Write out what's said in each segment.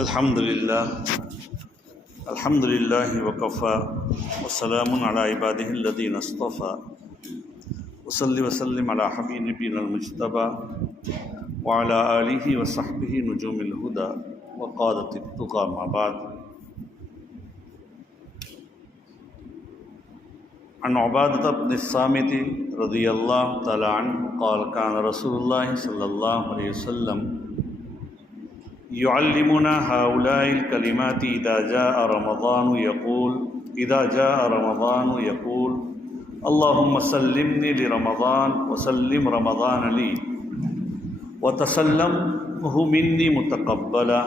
الحمد لله وكفى وسلام على عباده الذين اصطفى وصلي وسلم على حبيبنا المجتبى وعلى آله وصحبه نجوم الهدى وقادة التقى ما بعد. عن عبادة بن الصامت رضي الله تعالى عنه قال كان رسول الله صلى الله عليه وسلم يعلمنا هؤلاء الكلمات إذا جاء رمضان يقول اللهم سلمني لرمضان وسلم رمضان لي وتسلمه مني متقبلا.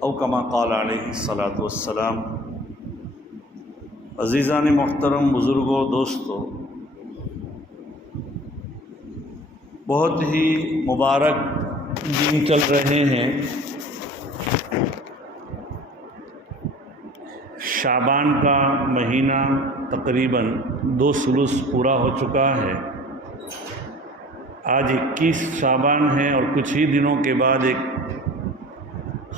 او کما قال علیہ الصلاۃ والسلام. عزیزان محترم، بزرگوں، دوستوں، بہت ہی مبارک دن چل رہے ہیں. شعبان کا مہینہ تقریباً 2 ثلث پورا ہو چکا ہے. آج 21 شعبان ہے اور کچھ ہی دنوں کے بعد ایک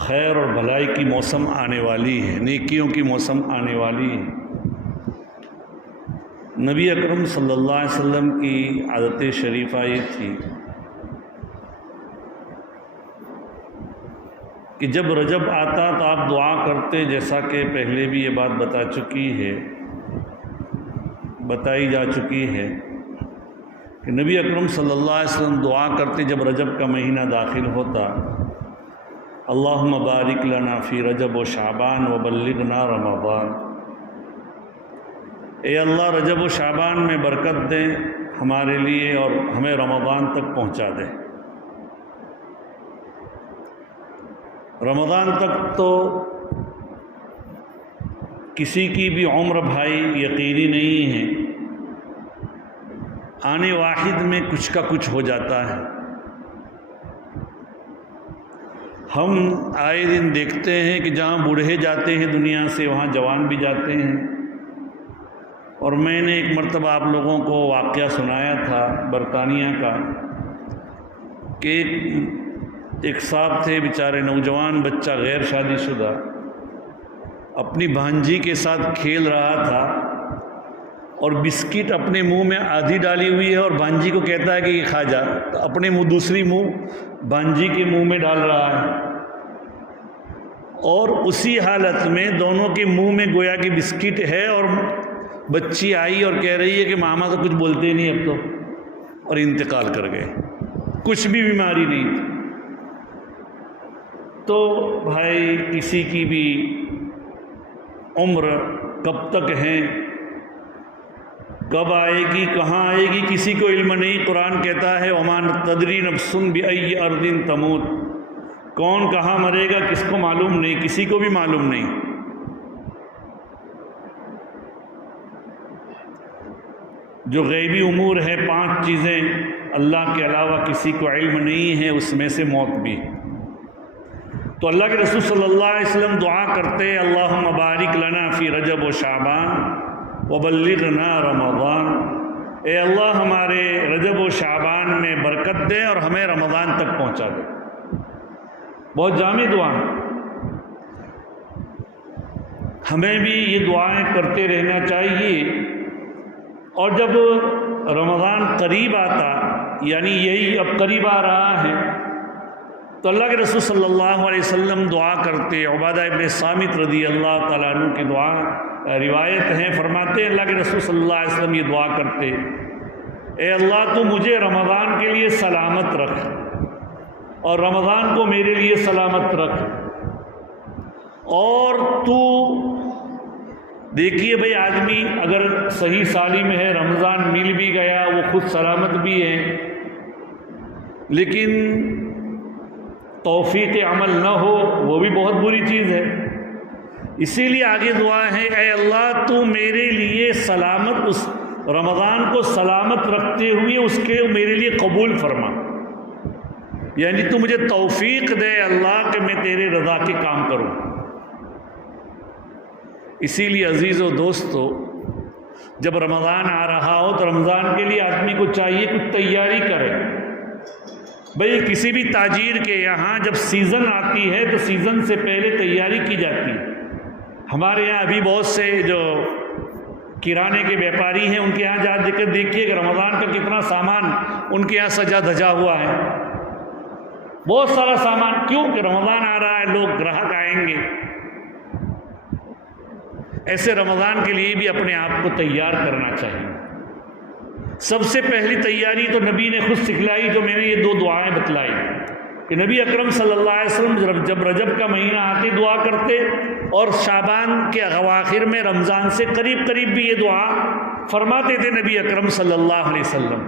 خیر اور بھلائی کی موسم آنے والی ہے، نیکیوں کی موسم آنے والی ہے. نبی اکرم صلی اللہ علیہ وسلم کی عادت شریفہ یہ تھی کہ جب رجب آتا تو آپ دعا کرتے، جیسا کہ پہلے بھی یہ بات بتائی جا چکی ہے کہ نبی اکرم صلی اللہ علیہ وسلم دعا کرتے جب رجب کا مہینہ داخل ہوتا، اللہم بارک لنا فی رجب و شعبان وبلغنا رمضان. اے اللہ، رجب و شعبان میں برکت دیں ہمارے لیے اور ہمیں رمضان تک پہنچا دیں. رمضان تک تو کسی کی بھی عمر بھائی یقینی نہیں ہے، آنے واحد میں کچھ کا کچھ ہو جاتا ہے. ہم آئے دن دیکھتے ہیں کہ جہاں بوڑھے جاتے ہیں دنیا سے، وہاں جوان بھی جاتے ہیں. اور میں نے ایک مرتبہ آپ لوگوں کو واقعہ سنایا تھا برطانیہ کا کہ ایک صاحب تھے، بیچارے نوجوان بچہ غیر شادی شدہ، اپنی بھانجی کے ساتھ کھیل رہا تھا اور بسکٹ اپنے منہ میں آدھی ڈالی ہوئی ہے اور بھانجی کو کہتا ہے کہ یہ کھا جا، تو اپنے منہ دوسری منہ بھانجی کے منہ میں ڈال رہا ہے. اور اسی حالت میں دونوں کے منہ میں گویا کہ بسکٹ ہے اور بچی آئی اور کہہ رہی ہے کہ ماما تو کچھ بولتے ہی نہیں اب تو، اور انتقال کر گئے. کچھ بھی بیماری نہیں تھی. تو بھائی کسی کی بھی عمر کب تک ہے، کب آئے گی، کہاں آئے گی، کسی کو علم نہیں. قرآن کہتا ہے وَمَا تَدْرِي نَفْسٌ بِأَيِّ أَرْضٍ تَمُوتُ. کون کہاں مرے گا کس کو معلوم نہیں، کسی کو بھی معلوم نہیں. جو غیبی امور ہے، 5 چیزیں اللہ کے علاوہ کسی کو علم نہیں ہے، اس میں سے موت بھی. تو اللہ کے رسول صلی اللہ علیہ وسلم دعا کرتے اللہم بارک لنا فی رجب و شعبان وبلغنا رمضان. اے اللہ، ہمارے رجب و شعبان میں برکت دے اور ہمیں رمضان تک پہنچا دے. بہت جامع دعا. ہمیں بھی یہ دعائیں کرتے رہنا چاہیے. اور جب رمضان قریب آتا، یعنی یہی اب قریب آ رہا ہے، تو اللہ کے رسول صلی اللہ علیہ وسلم دعا کرتے. عبادہ ابن صامت رضی اللہ تعالیٰ عنہ کی دعا روایت ہیں، فرماتے ہیں اللہ کے رسول صلی اللہ علیہ وسلم یہ دعا کرتے، اے اللہ تو مجھے رمضان کے لیے سلامت رکھ اور رمضان کو میرے لیے سلامت رکھ. اور تو دیکھیے بھئی، آدمی اگر صحیح سالم ہے، رمضان مل بھی گیا، وہ خود سلامت بھی ہے، لیکن توفیق عمل نہ ہو، وہ بھی بہت بری چیز ہے. اسی لیے آگے دعا ہے، اے اللہ تو میرے لیے سلامت، اس رمضان کو سلامت رکھتے ہوئے اس کے میرے لیے قبول فرما. یعنی تو مجھے توفیق دے اللہ کہ میں تیرے رضا کے کام کروں. اسی لیے عزیز و دوستو، جب رمضان آ رہا ہو تو رمضان کے لیے آدمی کو چاہیے کچھ تیاری کرے. بھئی کسی بھی تاجر کے یہاں جب سیزن آتی ہے تو سیزن سے پہلے تیاری کی جاتی ہے. ہمارے یہاں ابھی بہت سے جو کرانے کے بیپاری ہیں ان کے یہاں جا کر دیکھیے کہ رمضان کا کتنا سامان ان کے یہاں سجا دھجا ہوا ہے. بہت سارا سامان. کیوں کہ رمضان آ رہا ہے, لوگ گراہک آئیں گے. ایسے رمضان کے لیے بھی اپنے آپ کو تیار کرنا چاہیے. سب سے پہلی تیاری تو نبی نے خود سکھلائی, جو میں نے یہ 2 دعائیں بتلائی کہ نبی اکرم صلی اللہ علیہ وسلم جب رجب کا مہینہ آتے دعا کرتے اور شعبان کے اواخر میں رمضان سے قریب قریب بھی یہ دعا فرماتے تھے نبی اکرم صلی اللہ علیہ وسلم.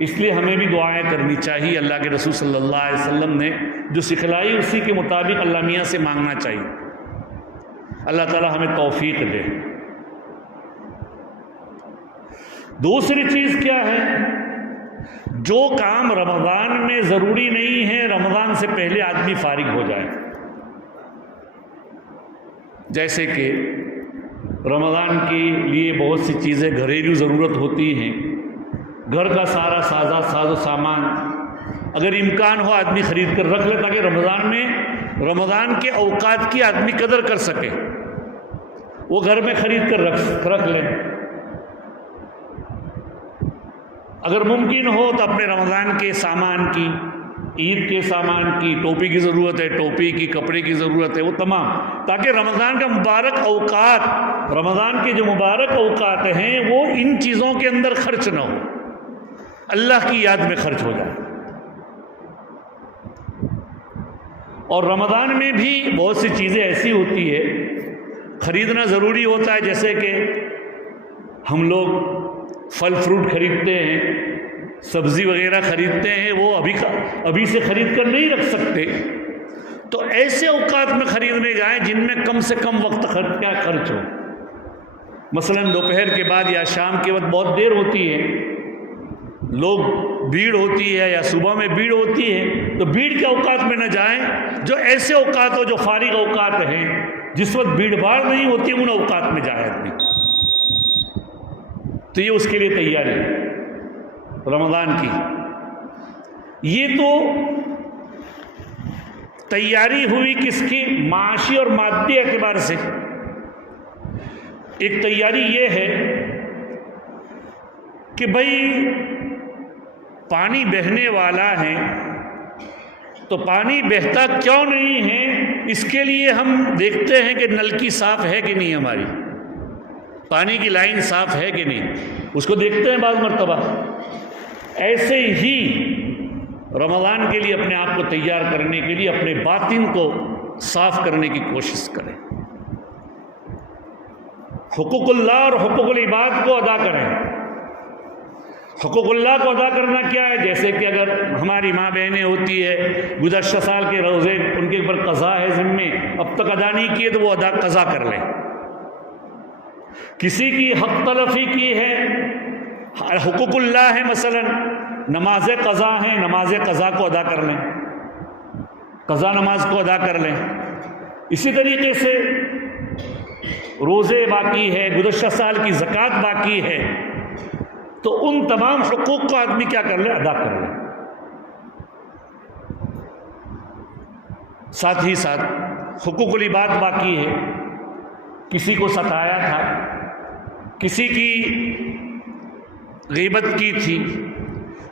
اس لیے ہمیں بھی دعائیں کرنی چاہیے. اللہ کے رسول صلی اللہ علیہ وسلم نے جو سکھلائی اسی کے مطابق اللہ میاں سے مانگنا چاہیے. اللہ تعالی ہمیں توفیق دے. دوسری چیز کیا ہے؟ جو کام رمضان میں ضروری نہیں ہے رمضان سے پہلے آدمی فارغ ہو جائے. جیسے کہ رمضان کے لیے بہت سی چیزیں گھریلو ضرورت ہوتی ہیں. گھر کا سارا ساز و سامان اگر امکان ہو آدمی خرید کر رکھ لے تاکہ رمضان میں رمضان کے اوقات کی آدمی قدر کر سکے. وہ گھر میں خرید کر رکھ لیں. اگر ممکن ہو تو اپنے رمضان کے سامان کی, عید کے سامان کی, ٹوپی کی ضرورت ہے, ٹوپی کی, کپڑے کی ضرورت ہے, وہ تمام, تاکہ رمضان کا مبارک اوقات, رمضان کے جو مبارک اوقات ہیں وہ ان چیزوں کے اندر خرچ نہ ہو, اللہ کی یاد میں خرچ ہو جائے. اور رمضان میں بھی بہت سی چیزیں ایسی ہوتی ہے خریدنا ضروری ہوتا ہے. جیسے کہ ہم لوگ پھل فروٹ خریدتے ہیں, سبزی وغیرہ خریدتے ہیں, وہ ابھی سے خرید کر نہیں رکھ سکتے. تو ایسے اوقات میں خریدنے جائیں جن میں کم سے کم وقت خرچ ہو. مثلا دوپہر کے بعد یا شام کے وقت بہت دیر ہوتی ہے, لوگ بھیڑ ہوتی ہے, یا صبح میں بھیڑ ہوتی ہے, تو بھیڑ کے اوقات میں نہ جائیں. جو ایسے اوقات ہو جو فارغ اوقات ہیں جس وقت بھیڑ بھاڑ نہیں ہوتی, ان اوقات میں جائے آدمی. تو یہ اس کے لیے تیاری رمضان کی. یہ تو تیاری ہوئی کس کی؟ معاشی اور مادی اعتبار سے. ایک تیاری یہ ہے کہ بھائی پانی بہنے والا ہے تو پانی بہتا کیوں نہیں ہے, اس کے لیے ہم دیکھتے ہیں کہ نلکی صاف ہے کہ نہیں, ہماری پانی کی لائن صاف ہے کہ نہیں, اس کو دیکھتے ہیں بعض مرتبہ. ایسے ہی رمضان کے لیے اپنے آپ کو تیار کرنے کے لیے اپنے باطن کو صاف کرنے کی کوشش کریں. حقوق اللہ اور حقوق العباد کو ادا کریں. حقوق اللہ کو ادا کرنا کیا ہے؟ جیسے کہ اگر ہماری ماں بہنیں ہوتی ہے, گزشتہ سال کے روزے ان کے اوپر قضا ہے ذمے, اب تک ادا نہیں کیے تو وہ قضا کر لیں. کسی کی حق تلفی کی ہے, حقوق اللہ ہے, مثلا نماز قضا ہے, نماز قضا کو ادا کر لیں, قضا نماز کو ادا کر لیں. اسی طریقے سے روزے باقی ہے, گزشتہ سال کی زکوٰۃ باقی ہے, تو ان تمام حقوق کو آدمی کیا کر لیں؟ ادا کر لیں. ساتھ ہی ساتھ حقوق العباد باقی ہے. کسی کو ستایا تھا, کسی کی غیبت کی تھی,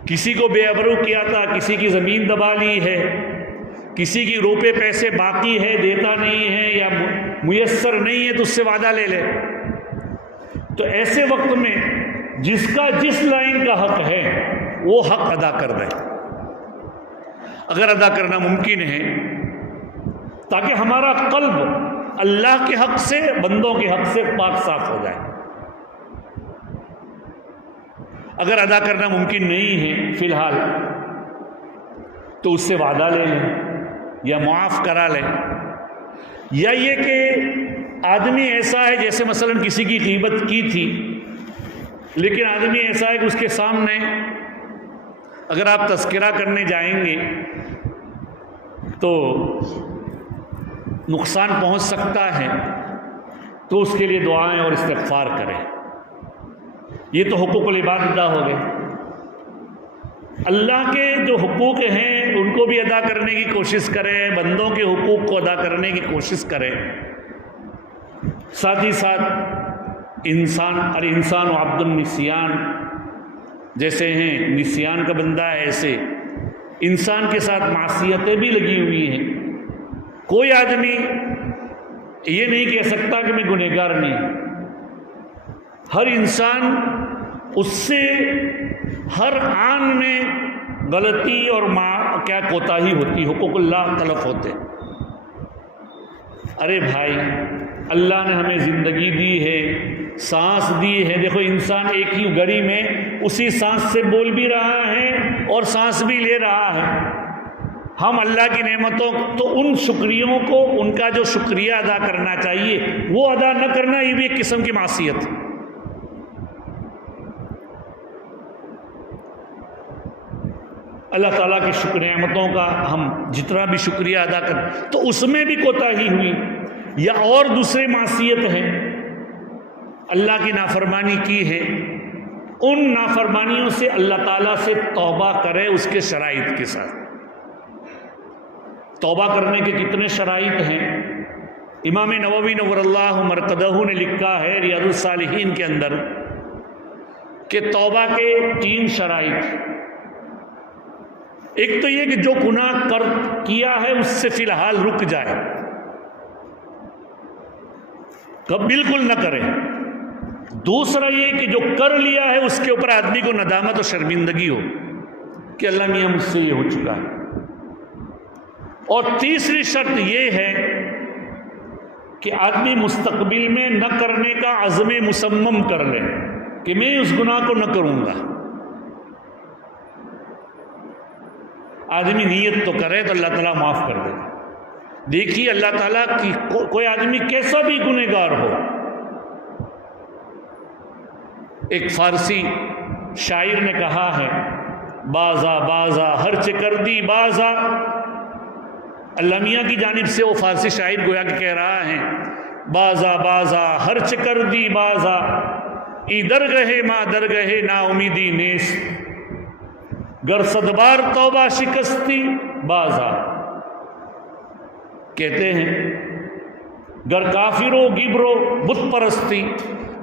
کسی کو بے ابرو کیا تھا, کسی کی زمین دبا لی ہے, کسی کی روپے پیسے باقی ہے, دیتا نہیں ہے یا میسر نہیں ہے, تو اس سے وعدہ لے لے. تو ایسے وقت میں جس کا جس لائن کا حق ہے وہ حق ادا کر دیں, اگر ادا کرنا ممکن ہے, تاکہ ہمارا قلب اللہ کے حق سے, بندوں کے حق سے پاک صاف ہو جائے. اگر ادا کرنا ممکن نہیں ہے فی الحال, تو اس سے وعدہ لے لیں یا معاف کرا لیں. یا یہ کہ آدمی ایسا ہے, جیسے مثلا کسی کی غیبت کی تھی, لیکن آدمی ایسا ہے کہ اس کے سامنے اگر آپ تذکرہ کرنے جائیں گے تو نقصان پہنچ سکتا ہے, تو اس کے لیے دعائیں اور استغفار کریں. یہ تو حقوق العباد ادا ہو گئے۔ اللہ کے جو حقوق ہیں ان کو بھی ادا کرنے کی کوشش کریں، بندوں کے حقوق کو ادا کرنے کی کوشش کریں، ساتھ ہی ساتھ الانسان عبد النسیان جیسے ہیں، نسیان کا بندہ ہے، ایسے انسان کے ساتھ معصیتیں بھی لگی ہوئی ہیں۔ کوئی آدمی یہ نہیں کہہ سکتا کہ میں گنہگار نہیں۔ ہر انسان اس سے ہر آن میں غلطی اور کوتاہی ہوتی، حقوق اللہ تلف ہوتے۔ ارے بھائی، اللہ نے ہمیں زندگی دی ہے، سانس دی ہے۔ دیکھو انسان ایک ہی گھڑی میں اسی سانس سے بول بھی رہا ہے اور سانس بھی لے رہا ہے۔ ہم اللہ کی نعمتوں تو ان شکریوں کو، ان کا جو شکریہ ادا کرنا چاہیے وہ ادا نہ کرنا، یہ بھی ایک قسم کی معصیت ہے۔ اللہ تعالیٰ کی شکر نعمتوں کا ہم جتنا بھی شکریہ ادا کریں تو اس میں بھی کوتاہی ہوئی یا اور دوسرے معصیت ہے، اللہ کی نافرمانی کی ہے، ان نافرمانیوں سے اللہ تعالیٰ سے توبہ کرے اس کے شرائط کے ساتھ۔ توبہ کرنے کے کتنے شرائط ہیں؟ امام نووی نور اللہ مرقدہ نے لکھا ہے ریاض الصالحین کے اندر کہ توبہ کے 3 شرائط۔ ایک تو یہ کہ جو گناہ کیا ہے اس سے فی الحال رک جائے، کب بالکل نہ کرے۔ دوسرا یہ کہ جو کر لیا ہے اس کے اوپر آدمی کو ندامت اور شرمندگی ہو کہ اللہ میاں مجھ سے یہ ہو چکا ہے۔ اور تیسری شرط یہ ہے کہ آدمی مستقبل میں نہ کرنے کا عزم مصمم کر لے کہ میں اس گناہ کو نہ کروں گا۔ آدمی نیت تو کرے تو اللہ تعالیٰ معاف کر دے۔ دیکھیے اللہ تعالیٰ کی کوئی آدمی کیسا بھی گنہگار ہو، ایک فارسی شاعر نے کہا ہے بازا بازا ہرچ کردی بازا۔ اللہ میاں کی جانب سے وہ فارسی شاعر گویا کہ کہہ رہا ہے بازا بازا ہرچ کردی بازا ای درگہے ما درگہے نا امیدی نیس گر صدبار توبہ شکستی بازا۔ کہتے ہیں گر کافرو گبرو بت پرستی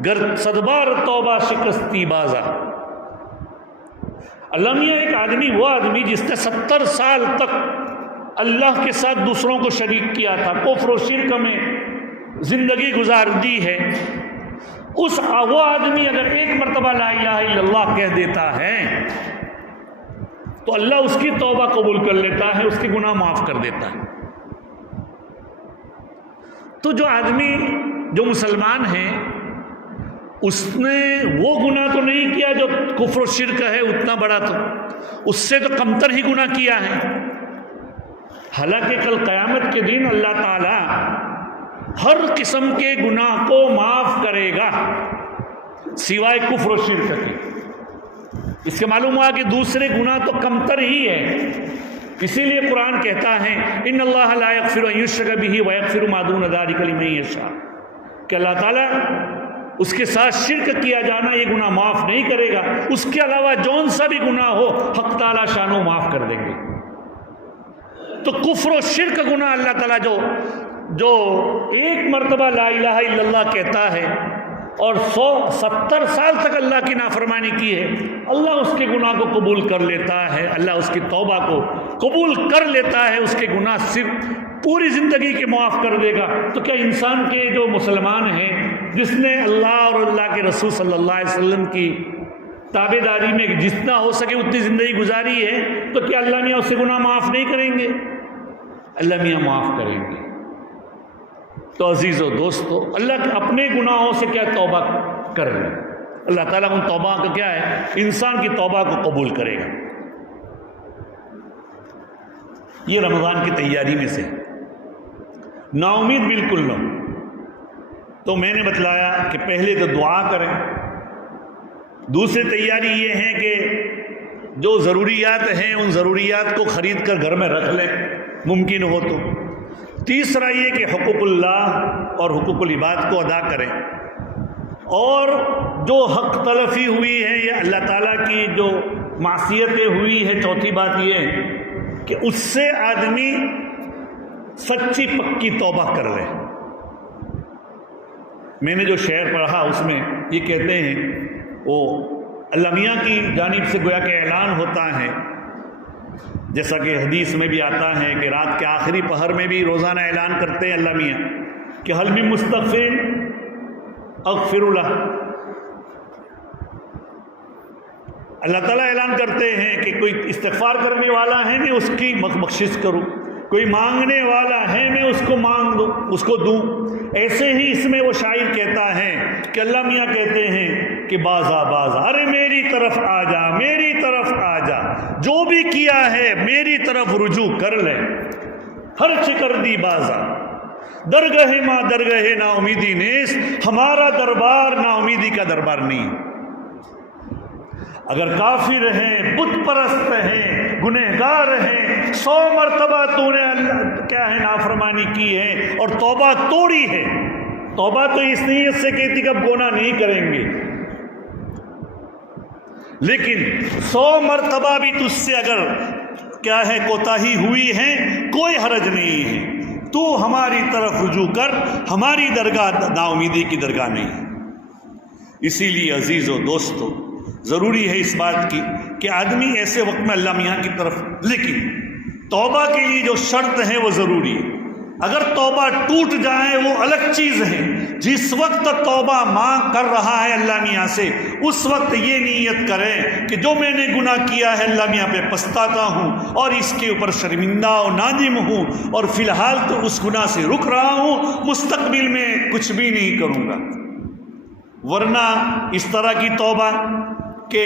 گر صدبار توبہ شکستی بازا۔ اللہ میاں ایک آدمی، وہ آدمی جس نے 70 سال تک اللہ کے ساتھ دوسروں کو شریک کیا تھا، کفر و شرک میں زندگی گزار دی ہے، وہ آدمی اگر ایک مرتبہ لا الہ الا اللہ کہہ دیتا ہے تو اللہ اس کی توبہ قبول کر لیتا ہے، اس کے گناہ معاف کر دیتا ہے۔ تو جو آدمی جو مسلمان ہے اس نے وہ گناہ تو نہیں کیا جو کفر و شرک ہے اتنا بڑا، تو اس سے تو کمتر ہی گناہ کیا ہے۔ حالانکہ کل قیامت کے دن اللہ تعالیٰ ہر قسم کے گناہ کو معاف کرے گا سوائے کفر و شرک کے۔ اس سے معلوم ہوا کہ دوسرے گناہ تو کمتر ہی ہے۔ اسی لیے قرآن کہتا ہے ان اللہ لا یغفر ان یشرک بہ ویغفر ما دون ذلک لمن یشاء، کہ اللہ تعالیٰ اس کے ساتھ شرک کیا جانا یہ گناہ معاف نہیں کرے گا، اس کے علاوہ جون سا بھی گناہ ہو حق تعالیٰ شانو معاف کر دیں گے۔ تو کفر و شرک گناہ اللہ تعالیٰ جو ایک مرتبہ لا الہ الا اللہ کہتا ہے اور 70 سال تک اللہ کی نافرمانی کی ہے، اللہ اس کے گناہ کو قبول کر لیتا ہے، اللہ اس کی توبہ کو قبول کر لیتا ہے، اس کے گناہ صرف پوری زندگی کے معاف کر دے گا۔ تو کیا انسان کے جو مسلمان ہیں جس نے اللہ اور اللہ کے رسول صلی اللہ علیہ وسلم کی تابع داری میں جتنا ہو سکے اتنی زندگی گزاری ہے، تو کیا اللہ میاں اس سے گناہ معاف نہیں کریں گے؟ اللہ میاں معاف کریں گے۔ تو عزیز و دوستو، اللہ اپنے گناہوں سے کیا توبہ کر لیں، اللہ تعالیٰ ان توبہ کا کیا ہے، انسان کی توبہ کو قبول کرے گا۔ یہ رمضان کی تیاری میں سے نا امید بالکل نہ۔ تو میں نے بتلایا کہ پہلے تو دعا کریں، دوسری تیاری یہ ہے کہ جو ضروریات ہیں ان ضروریات کو خرید کر گھر میں رکھ لیں ممکن ہو تو۔ تیسرا یہ کہ حقوق اللہ اور حقوق العباد کو ادا کریں۔ اور جو حق تلفی ہوئی ہے یا اللہ تعالیٰ کی جو معصیتیں ہوئی ہے، چوتھی بات یہ ہے کہ اس سے آدمی سچی پکی توبہ کر لے۔ میں نے جو شعر پڑھا اس میں یہ کہتے ہیں، وہ اللہ میاں کی جانب سے گویا کہ اعلان ہوتا ہے، جیسا کہ حدیث میں بھی آتا ہے کہ رات کے آخری پہر میں بھی روزانہ اعلان کرتے ہیں اللہ میاں کہ حل من مستغفر اغفر لہ۔ اللہ تعالیٰ اعلان کرتے ہیں کہ کوئی استغفار کرنے والا ہے میں اس کی بخشش کروں، کوئی مانگنے والا ہے میں اس کو مانگ دوں، اس کو دوں۔ ایسے ہی اس میں وہ شاعر کہتا ہے کہ اللہ میاں کہتے ہیں کہ بازا بازا، ارے میری طرف آ جا، میری طرف آ جا، جو بھی کیا ہے میری طرف رجوع کر لے، ہرچ کر دی بازا، درگاہ ماں درگاہ نا امیدی نیس، ہمارا دربار نا امیدی کا دربار نہیں۔ اگر کافر ہیں، بت پرست ہیں، گنہگار ہیں، 100 مرتبہ تو نے کیا ہے نافرمانی کی ہے اور توبہ توڑی ہے، توبہ تو اس نیت سے کہتی کہ اب گناہ نہیں کریں گے، لیکن 100 مرتبہ بھی تجھ سے اگر کیا ہے کوتاہی ہوئی ہے، کوئی حرج نہیں ہے، تو ہماری طرف رجوع کر، ہماری درگاہ نا امیدی کی درگاہ نہیں۔ اسی لیے عزیز و دوستو ضروری ہے اس بات کی کہ آدمی ایسے وقت میں اللہ میاں کی طرف، لیکن توبہ کے لیے جو شرط ہے وہ ضروری ہے۔ اگر توبہ ٹوٹ جائے وہ الگ چیز ہے، جس وقت توبہ مانگ کر رہا ہے اللہ میاں سے، اس وقت یہ نیت کرے کہ جو میں نے گناہ کیا ہے اللہ میاں پہ پچھتاتا ہوں اور اس کے اوپر شرمندہ و نادم ہوں، اور فی الحال تو اس گناہ سے رک رہا ہوں، مستقبل میں کچھ بھی نہیں کروں گا۔ ورنہ اس طرح کی توبہ کہ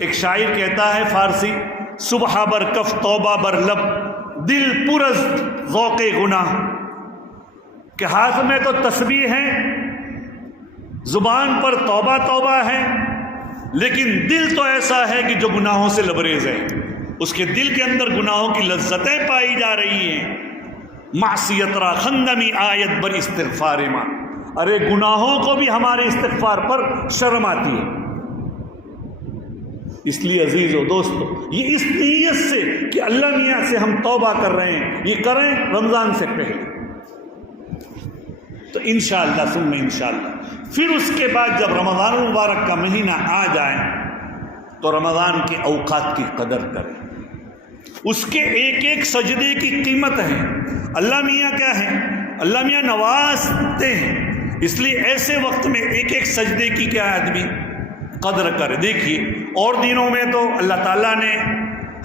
ایک شاعر کہتا ہے فارسی، صبح بر کف توبہ بر لب، دل پرز ذوق گناہ، کہ ہاتھ میں تو تسبیح ہے، زبان پر توبہ توبہ ہے، لیکن دل تو ایسا ہے کہ جو گناہوں سے لبریز ہے، اس کے دل کے اندر گناہوں کی لذتیں پائی جا رہی ہیں۔ معصیت را خندمی آیت بر استغفار ماں، ارے گناہوں کو بھی ہمارے استغفار پر شرم آتی ہے۔ اس لیے عزیز و دوستو یہ اس نیت سے کہ اللہ میاں سے ہم توبہ کر رہے ہیں، یہ کریں رمضان سے پہلے، تو انشاءاللہ ثم انشاءاللہ پھر اس کے بعد جب رمضان المبارک کا مہینہ آ جائے تو رمضان کے اوقات کی قدر کریں، اس کے ایک ایک سجدے کی قیمت ہے۔ اللہ میاں کیا ہے؟ اللہ میاں نوازتے ہیں، اس لیے ایسے وقت میں ایک ایک سجدے کی کیا آدمی قدر کرے۔ دیکھیے اور دنوں میں تو اللہ تعالیٰ نے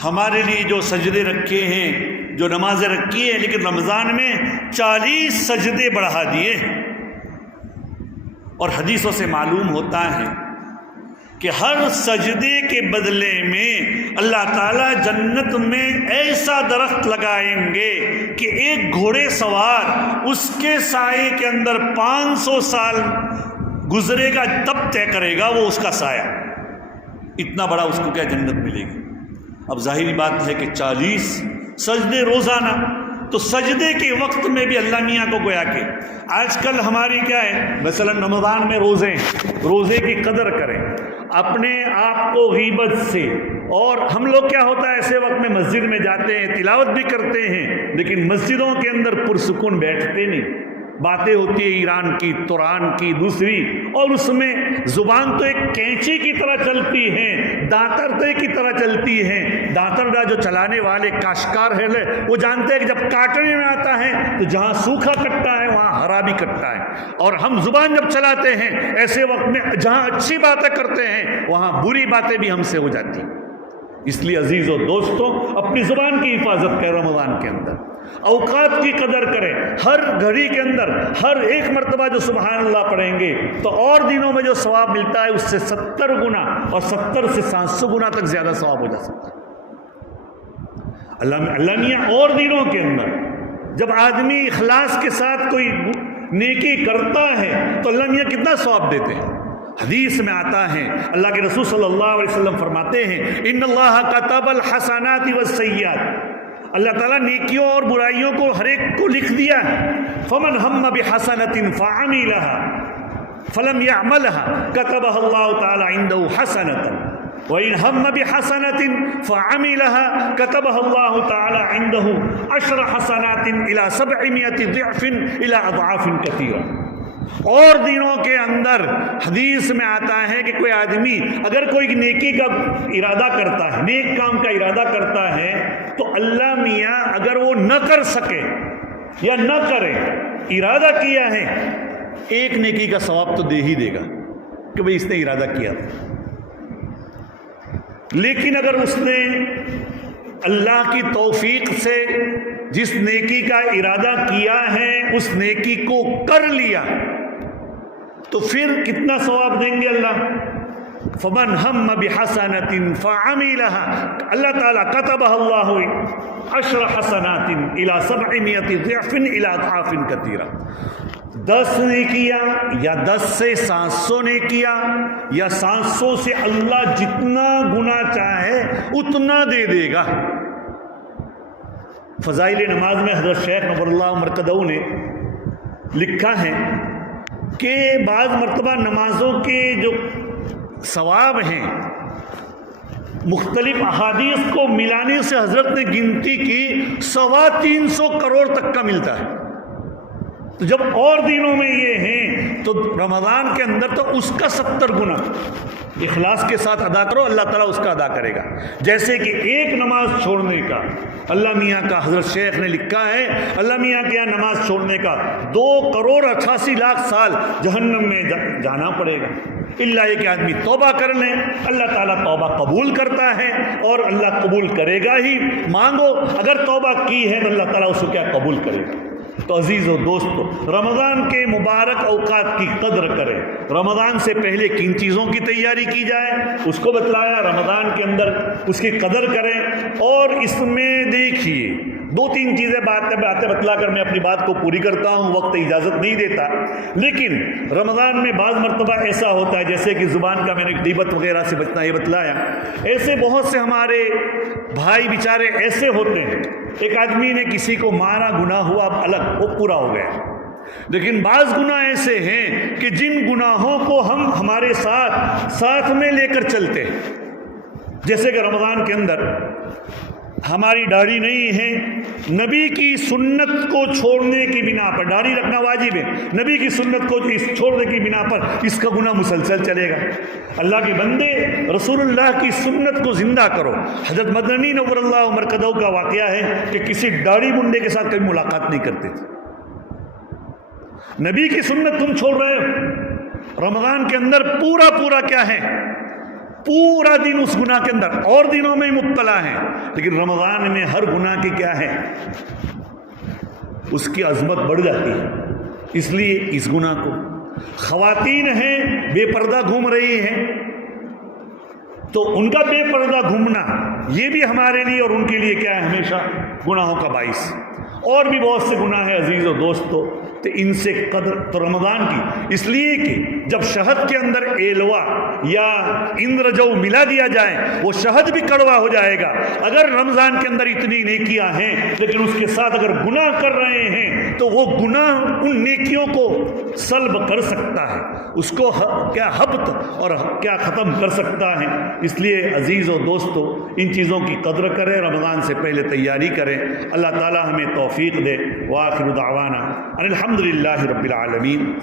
ہمارے لیے جو سجدے رکھے ہیں، جو نمازیں رکھی ہیں، لیکن رمضان میں 40 سجدے بڑھا دیے، اور حدیثوں سے معلوم ہوتا ہے کہ ہر سجدے کے بدلے میں اللہ تعالیٰ جنت میں ایسا درخت لگائیں گے کہ ایک گھوڑے سوار اس کے سائے کے اندر 500 سال گزرے گا تب طے کرے گا وہ اس کا سایہ، اتنا بڑا اس کو کیا جنت ملے گی۔ اب ظاہری بات ہے کہ 40 سجدے روزانہ، تو سجدے کے وقت میں بھی اللہ میاں کو گویا کہ آج کل ہماری کیا ہے، مثلا رمضان میں روزے کی قدر کریں، اپنے آپ کو غیبت سے، اور ہم لوگ کیا ہوتا ہے ایسے وقت میں مسجد میں جاتے ہیں، تلاوت بھی کرتے ہیں، لیکن مسجدوں کے اندر پرسکون بیٹھتے نہیں، باتیں ہوتی ہے ایران کی، تران کی، دوسری، اور اس میں زبان تو ایک کینچی کی طرح چلتی ہے، دانتردے کی طرح چلتی ہے۔ دانتردہ جو چلانے والے کاشتکار ہیں وہ جانتے ہیں کہ جب کاٹنے میں آتا ہے تو جہاں سوکھا کٹتا ہے وہاں ہرا بھی کٹتا ہے، اور ہم زبان جب چلاتے ہیں ایسے وقت میں جہاں اچھی باتیں کرتے ہیں وہاں بری باتیں بھی ہم سے ہو جاتی ہیں۔ اس لیے عزیز و دوستوں اپنی زبان کی حفاظت کریں، رمضان کے اندر اوقات کی قدر کریں، ہر گھڑی کے اندر ہر ایک مرتبہ جو سبحان اللہ پڑھیں گے تو اور دنوں میں جو ثواب ملتا ہے اس سے 70 گنا، اور 70 سے 700 گنا تک زیادہ ثواب ہو جا سکتا ہے۔ اللہ میاں اور دنوں کے اندر جب آدمی اخلاص کے ساتھ کوئی نیکی کرتا ہے تو اللہ میاں کتنا ثواب دیتے ہیں۔ حدیث میں آتا ہے، اللہ کے رسول صلی اللہ علیہ وسلم فرماتے ہیں، ان اللہ کتب الحسنات والسیئات، اللہ تعالیٰ نیکیوں اور برائیوں کو ہر ایک کو لکھ دیا ہے۔ فمن ہم بحسنۃ فعملها، فلم يعملها كتبها الله تعالى عنده حسنة وإن هم بحسنة فعملها كتبها الله تعالى عنده 10 حسنات إلى 700 ضعف إلى أضعاف كثيرة. اور دنوں کے اندر حدیث میں آتا ہے کہ کوئی آدمی اگر کوئی نیکی کا ارادہ کرتا ہے، نیک کام کا ارادہ کرتا ہے، تو اللہ میاں اگر وہ نہ کر سکے یا نہ کرے، ارادہ کیا ہے، ایک نیکی کا ثواب تو دے ہی دے گا کہ بھئی اس نے ارادہ کیا تھا. لیکن اگر اس نے اللہ کی توفیق سے جس نیکی کا ارادہ کیا ہے اس نیکی کو کر لیا تو پھر کتنا ثواب دیں گے اللہ؟ فمن ہم بحسنۃ فعملها، اللہ تعالیٰ کتبها اللہ 10 حسنات الى 700 ضعف الى اضعاف کثیرہ. 10 نیکیاں یا 10 سے 700 نیکیاں یا 700 سے اللہ جتنا گناہ چاہے اتنا دے دے گا. فضائل نماز میں حضرت شیخ نور اللہ مرقدو نے لکھا ہے کہ بعض مرتبہ نمازوں کے جو ثواب ہیں مختلف احادیث کو ملانے سے حضرت نے گنتی کی 350 کروڑ تک کا ملتا ہے. تو جب اور دنوں میں یہ ہیں تو رمضان کے اندر تو اس کا 70 گنا اخلاص کے ساتھ ادا کرو، اللہ تعالیٰ اس کا ادا کرے گا. جیسے کہ ایک نماز چھوڑنے کا اللہ میاں کا حضرت شیخ نے لکھا ہے، اللہ میاں کے یہاں نماز چھوڑنے کا 2,88,00,000 سال جہنم میں جانا پڑے گا. اللہ یہ کہ آدمی توبہ کر لیں، اللہ تعالیٰ توبہ قبول کرتا ہے اور اللہ قبول کرے گا ہی. مانگو، اگر توبہ کی ہے تو اللہ تعالیٰ اس کو کیا قبول کرے گا. تو عزیز و دوستو، رمضان کے مبارک اوقات کی قدر کریں. رمضان سے پہلے کن چیزوں کی تیاری کی جائے اس کو بتلایا، رمضان کے اندر اس کی قدر کریں. اور اس میں دیکھیے 2-3 چیزیں باتیں بتلا کر میں اپنی بات کو پوری کرتا ہوں، وقت اجازت نہیں دیتا. لیکن رمضان میں بعض مرتبہ ایسا ہوتا ہے جیسے کہ زبان کا میں نے غیبت وغیرہ سے بچنا یہ بتلایا. ایسے بہت سے ہمارے بھائی بیچارے ایسے ہوتے ہیں، ایک آدمی نے کسی کو مارا، گناہ ہوا، اب الگ وہ پورا ہو گیا. لیکن بعض گناہ ایسے ہیں کہ جن گناہوں کو ہم ہمارے ساتھ میں لے کر چلتے ہیں. جیسے کہ رمضان کے اندر ہماری داڑھی نہیں ہے، نبی کی سنت کو چھوڑنے کی بنا پر داڑھی رکھنا واجب ہے، نبی کی سنت کو چھوڑنے کی بنا پر اس کا گناہ مسلسل چلے گا. اللہ کے بندے رسول اللہ کی سنت کو زندہ کرو. حضرت مدنی نور اللہ مرقدو کا واقعہ ہے کہ کسی داڑھی منڈے کے ساتھ کبھی ملاقات نہیں کرتے تھے. نبی کی سنت تم چھوڑ رہے ہو. رمضان کے اندر پورا کیا ہے، پورا دن اس گناہ کے اندر، اور دنوں میں مبتلا ہیں، لیکن رمضان میں ہر گناہ کی کیا ہے، اس کی عظمت بڑھ جاتی ہے. اس لیے اس گناہ کو خواتین ہیں بے پردہ گھوم رہی ہیں تو ان کا بے پردہ گھومنا یہ بھی ہمارے لیے اور ان کے لیے کیا ہے، ہمیشہ گناہوں کا باعث. اور بھی بہت سے گناہ ہیں عزیز و دوستو، تو ان سے قدر تو رمضان کی، اس لیے کہ جب شہد کے اندر ایلوا یا اندرجو ملا دیا جائے وہ شہد بھی کڑوا ہو جائے گا. اگر رمضان کے اندر اتنی نیکیاں ہیں لیکن اس کے ساتھ اگر گناہ کر رہے ہیں تو وہ گناہ ان نیکیوں کو سلب کر سکتا ہے، اس کو کیا حبط اور کیا ختم کر سکتا ہے. اس لیے عزیز و دوستو ان چیزوں کی قدر کریں، رمضان سے پہلے تیاری کریں. اللہ تعالی ہمیں توفیق دے. وآخر دعوانا الحمدللہ رب العالمین.